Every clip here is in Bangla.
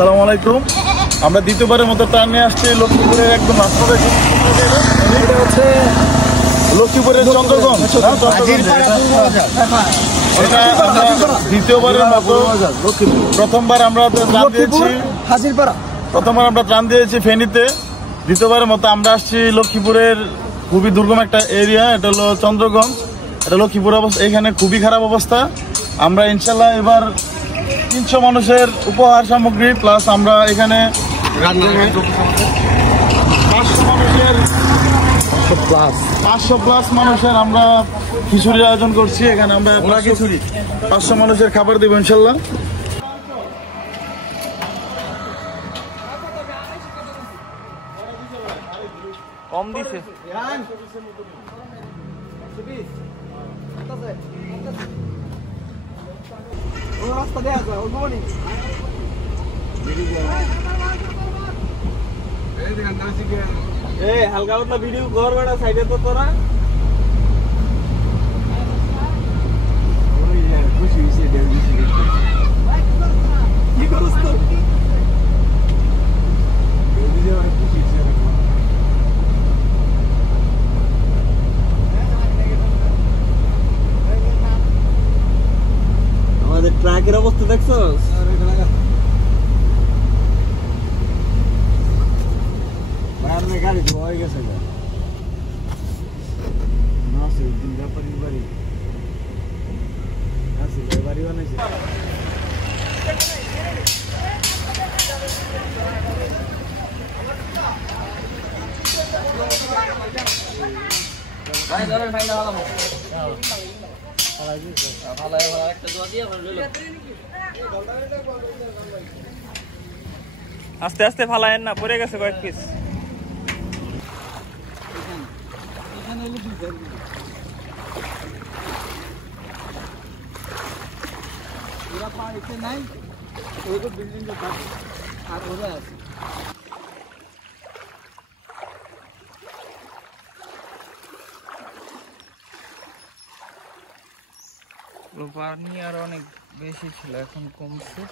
আসসালামু আলাইকুম। আমরা দ্বিতীয়বারের মতো ত্রাণ নিয়ে আসছি লক্ষ্মীপুরের একদম রাস্তা এটা হচ্ছে লক্ষ্মীপুরের চন্দ্রগঞ্জ। দ্বিতীয়বারের মতো প্রথমবার আমরা ত্রাণ দিয়েছি ফেনীতে, দ্বিতীয়বারের মতো আমরা আসছি লক্ষ্মীপুরের খুবই দুর্গম একটা এরিয়া, এটা হলো চন্দ্রগঞ্জ। এটা লক্ষ্মীপুর অবস্থা, এখানে খুবই খারাপ অবস্থা। আমরা ইনশাল্লাহ এবার 300 মানুষের উপহার সামগ্রী প্লাস আমরা এখানে 500 প্লাস মানুষের আমরা খিচুড়ির আয়োজন করছি। এখানে আমরা 500 মানুষের খাবার দেবো ইনশাল্লাহ। কম দিছে রাস্তা দেয়া যায় হালকা পাতলা ভিডিও ঘর বেড়া সাইডে তো তোরা কি করছ তো আমাদের ট্রাকের অবস্থা দেখছো? গাড়ি হয়ে গেছে বাড়ি বানাইছে। আস্তে আস্তে ফালায়েন না, পড়ে গেছে কয়েক পিস। নাই ওই তো বিল্ডিং আর ওরা আছে। পানি আর অনেক বেশি ছিল, এখন কমছে।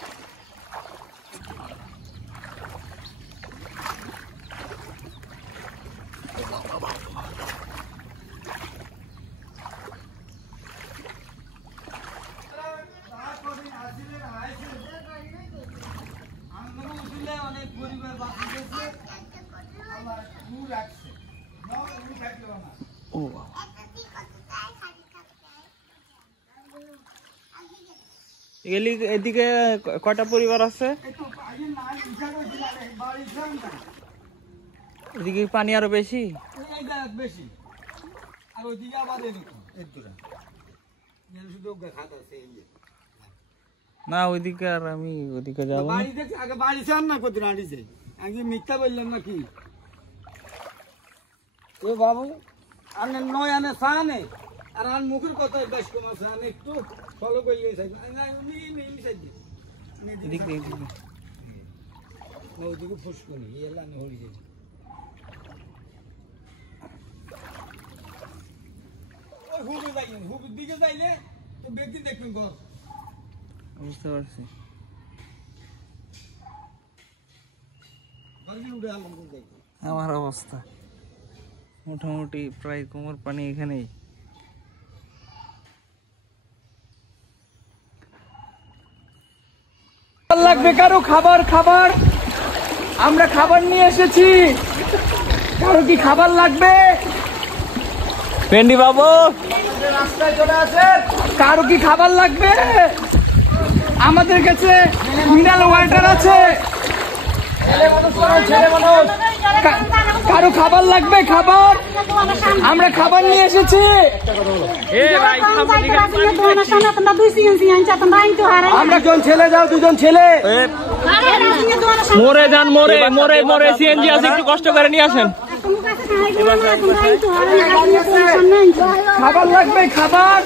এদিকে কয়টা পরিবার আছে? এদিকে পানি আরো বেশি না, ওইদিকে আর আমি ওইদিকে যাবো আগে বাড়ি চান না কত আড়িছে আগে মিথ্যা বললাম নাকি ও বাবু? আনে নয় আনে সানে আর আন মুখের কথা বেশ কম আছে, আনে একটু ফলো করলে ওইদিকে ফুসকনি এলা হয়ে যায়। হুবি যাই, হুবির দিকে যাইলে তো ব্যক্তি দেখবেন ঘর। বুঝতে পারছি। আমার অবস্থা মোটামুটি প্রায় কোমর পানি এখানেই। লাগবে কারো খাবার? খাবার আমরা খাবার নিয়ে এসেছি। কারো কি খাবার লাগবে? পেন্ডি বাবু রাস্তায় চলে আসেন। কারো কি খাবার লাগবে? আমাদের কাছে মিনারেল ওয়াটার আছে। কারো খাবার লাগবে? খাবার আমরা খাবার নিয়ে এসেছি। আমরা জন ছেলে যাও, দুজন ছেলে মরে যান, মরে মরে মরে সিএনজি আছে, একটু কষ্ট করে নিয়ে আসেন। খাবার লাগবে? খাবার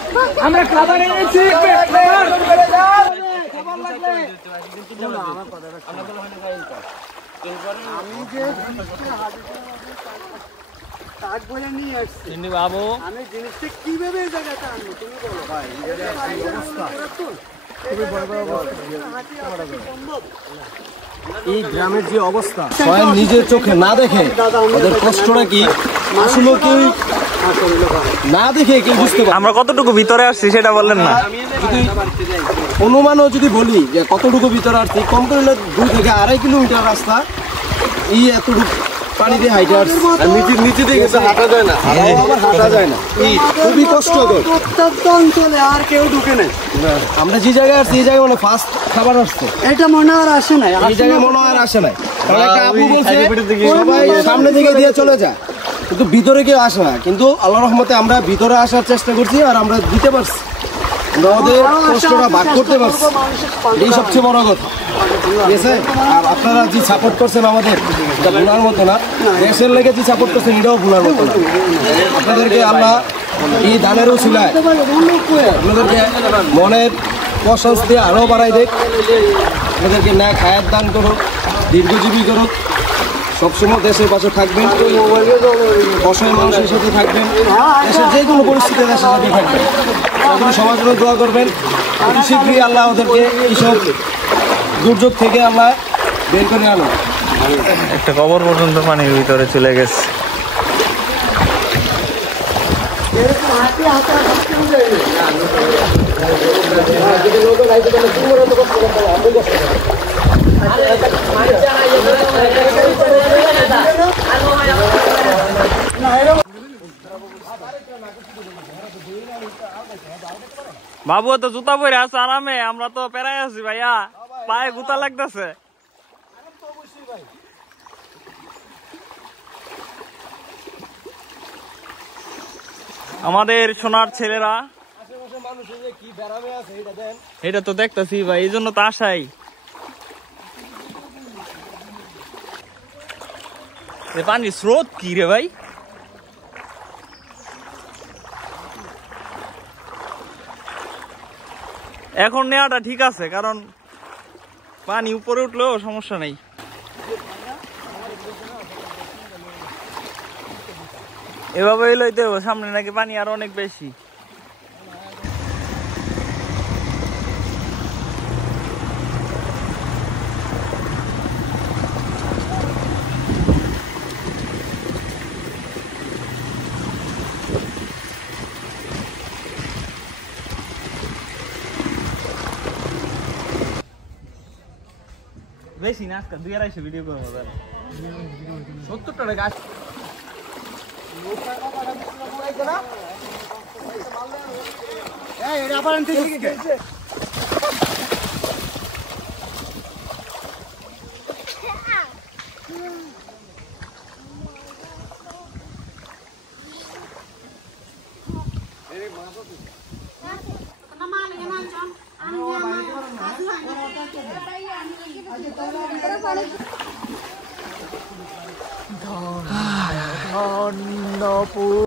আমরা খাবার এনেছি। বাবু আমি জিনিসটা কিভাবে জায়গাটা আনবো তুমি বলো ভাই। এই গ্রামের যে অবস্থা স্বয়ং নিজের চোখে না দেখে ওদের কষ্টটা কি আসলে কেউ না দেখে কেউ বুঝতে পারে। আমরা কতটুকু ভিতরে আসছি সেটা বললেন না। অনুমানও যদি বলি যে কতটুকু ভিতরে আসছি, কম করে 2 থেকে 2.5 কিলোমিটার রাস্তা এই এতটুকু পানি দিয়ে হাইটে আসছে। নিচে দিয়ে গেছে, হাঁটা যায় না, আবার হাঁটা যায় না, খুবই কষ্টকর। প্রত্যন্ত অঞ্চলে আর কেউ ঢুকে নাই। আমরা যে জায়গায় আসছি এই জায়গায় মানে ফার্স্ট খাবার আসছে, এটা মনে আর আসে নাই। এই জায়গায় মনে হয় আর আসে নাই। কারণ একটা আপু বলছে সবাই সামনে থেকে দিয়ে চলে যায়, কিন্তু ভিতরে কেউ আসে না। কিন্তু আল্লাহর রহমতে আমরা ভিতরে আসার চেষ্টা করছি আর আমরা দিতে পারছি, আমরা আমাদের কষ্টটা ভাগ করতে পারছি, এই সবচেয়ে বড় কথা। ঠিক আছে? আর আপনারা যে সাপোর্ট করছেন আমাদের, এটা ভুলার মতো না। দেশের লেগে যে সাপোর্ট করছেন এটাও ভুলার মতো না। আপনাদেরকে আল্লাহ এই দানের উছিলায় আপনাদেরকে মনের প্রশান্তি আরও বাড়াই দেখ, আপনাদেরকে ন্যায় খায়াত দান করুক, দীর্ঘজীবী করুক, সবসময় দেশের পাশে থাকবেন, অসহায় মানুষের সাথে থাকবেন, দেশের যে কোনো পরিস্থিতিতে দেশের সাথে থাকবেন। আপনারা সবার জন্য দোয়া করবেন, অতি শীঘ্রই আল্লাহ ওদেরকে এইসব দুর্যোগ থেকে আল্লাহ বের করে আনো। একটা কবর পর্যন্ত পানির ভিতরে চলে গেছে। বাবু তো জুতা পরে আছে আরামে, আমরা তো পেরাই আছি ভাইয়া, পায়ে গুতা লাগতেছে। আমাদের সোনার ছেলেরা এটা তো দেখতেছি ভাই, এই জন্য তো আসাই। পানির স্রোত কি রে ভাই? এখন নেওয়াটা ঠিক আছে, কারণ পানি উপরে উঠলেও সমস্যা নেই। এভাবে লইতে সামনে নাকি পানি আরো অনেক বেশি। বেশি না, আজকে 2-250 ভিডিও করবো। 70 টাকা গাছ এটা আবার ধন্যপুর।